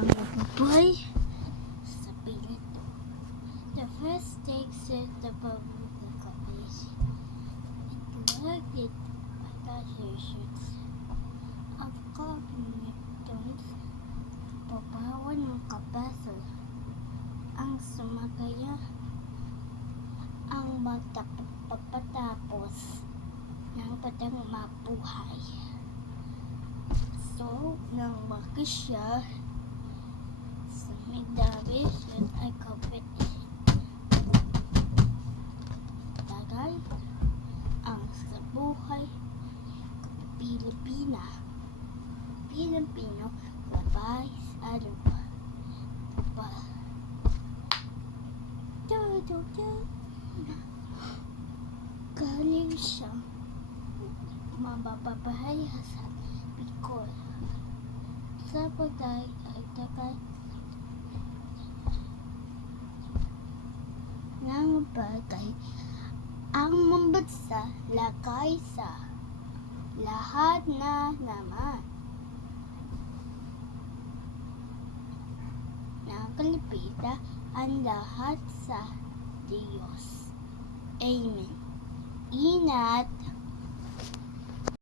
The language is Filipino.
ang nabubuhay sa pilito. The first takes it above the copies. It elected attachments of cognitions papawan ng kapaso ang sumagaya ang magpapatapos ng patang mabuhay. So, nang makisya sa medabis at ay kapit tagal ang sa buhay Pilipino labay sa lupa. Galing siyang mababahay sa Bicol. Sa bagay ay tagal ng bagay ang mambansa lagay sa lahat na naman nakalipita ang lahat sa Diyos. Amen. Inat.